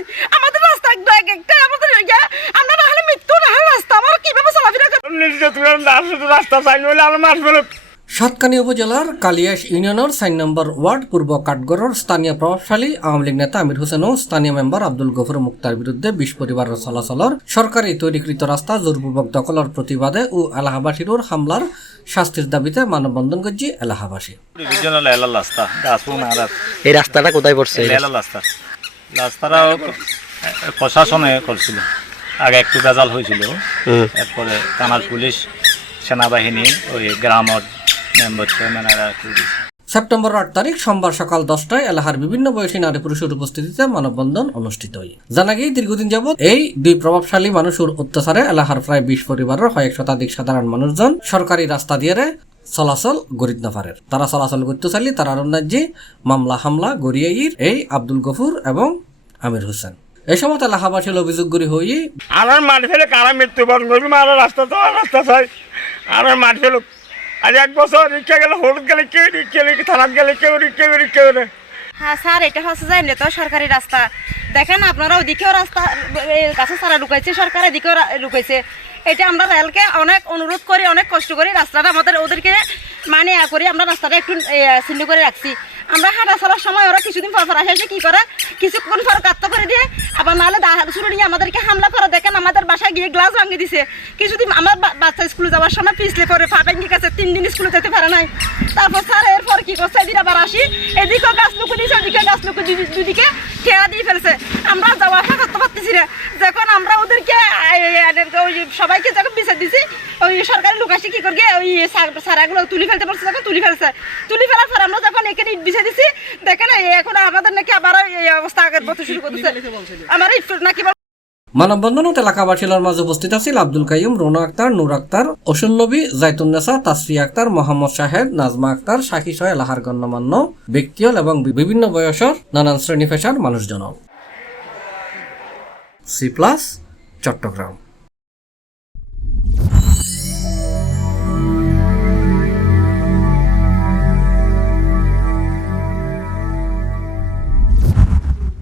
নাই। আমাদের রাস্তা একটা আমাদের আমরা না হলে মৃত্যু না হলে রাস্তা আমরা কিভাবে চলাফেরা করব? রাস্তা চাই নইলে আর মাস বলে। সাতকানি উপজেলার কালিয়াস ইউনিয়নের 4 নম্বর ওয়ার্ড পূর্ব কাঠগড়ের স্থানীয় প্রভাবশালী আওয়ামী লীগ নেতা আমির হোসেন ও স্থানীয় মেম্বার আব্দুল গফুর মুক্তার বিরুদ্ধে 20 পরিবারের চলাচলের সরকারি তৈরিকৃত রাস্তা জোরপূর্বক দখলের প্রতিবাদে ও এলাহাবাসীর হামলার শাস্তির দাবিতে মানববন্ধন করছে এলাহাবাসী। এই রাস্তাটা কোথায় পড়ছে? রাস্তাটা প্রশাসনে করছিল, আগে একটু বেজাল হয়েছিল, এরপরে থানার পুলিশ সেনাবাহিনী ওই গ্রামের মেম্বার চেয়ারম্যানেরা সেপ্টেম্বর 8 তারিখ সোমবার সকাল 10টায় এলাহার বিভিন্ন বয়সী নারী পুরুষের উপস্থিতিতে মানববন্ধন অনুষ্ঠিত হয়। জানা গিয়ে দীর্ঘদিন যাবৎ এই দুই প্রভাবশালী মানুষের অত্যাচারে এলাহার প্রায় 20 পরিবারের 100 শতাধিক সাধারণ মানুষজন সরকারি রাস্তা দিয়ে চলাচল গরিত নাফারের। তারা চলাচল করতে চাইলে তারা রাজ্যে মামলা হামলা গড়িয়ে এই আব্দুল গফুর এবং আমির হোসেন। এই সময় এলাহাবাসীর অভিযোগ করি হই আমার মাঠ ফেলে কারা মৃত্যুবরণ করবি, আমার রাস্তা তো রাস্তা চাই, আমার মাঠ ফেলুক। আজ 1 বছর রিক্সা গেলে, হলুদ গেলে কেউ রিক্সা, থানাত গেলে কেউ রিক্সা করে। হ্যাঁ স্যার, এটা হচ্ছে যায় না তো সরকারি রাস্তা। দেখেন আপনারা ওদিকেও রাস্তা কাছে সারা ঢুকাইছে, সরকার এদিকেও ঢুকাইছে। এটা আমরা রেলকে অনেক অনুরোধ করি, অনেক কষ্ট করি রাস্তাটা আমাদের ওদেরকে মানে করি আমরা রাস্তাটা একটু চিহ্ন করে রাখছি। আমরা হাঁটা চলার সময় ওরা কিছুদিন পর আসে কি করে, কিছুক্ষণ পর কাত্তা করে দিয়ে আবার নাহলে শুরু নিয়ে আমাদেরকে হামলা করে। দেখেন আমাদের বাসায় গিয়ে গ্লাস ভাঙিয়ে দিছে। কিছুদিন আমার বাচ্চা স্কুলে যাওয়ার সময় পিছলে পরে পা ভেঙে গেছে, 3 দিন স্কুলে যেতে পারে নাই। তারপর স্যার এরপর কি করছে, এদিন আবার আসি, এদিকেও গাছ লুকু দিয়েছে, ওদিকে গাছ লুকু দুদিকে ঠেয়া দিয়ে ফেলছে। আমরা যাওয়া আসা করতে পারতেছি না। যখন আমরা ওদেরকে সবাইকে যখন বিচার দিছি, ওই সরকারি লোক আসি কি করবে, ওই সারাগুলো তুলে ফেলতে পারছে, যখন তুলে ফেলার পর আমরা যখন এখানে বিচার দিছি, দেখেন এখন আমাদের নাকি আবার এই অবস্থা আগের মতো শুরু করতেছে। আমার নাকি মানববন্ধনত এলাকাবাসীর মাঝে উপস্থিত আছিল আব্দুল কাইয়ুম, রোনা আক্তার, নূর আক্তার, অসুন নবী, জাইতুন্নেসা, তাসফিয়া আক্তার, মোহাম্মদ শাহেদ, নাজমা আক্তার, সাকি সহ এলাকার গণ্যমান্য ব্যক্তিল এবং বিভিন্ন বয়সের নানান শ্রেণী পেশার মানুষজন। সি+, চট্টগ্রাম।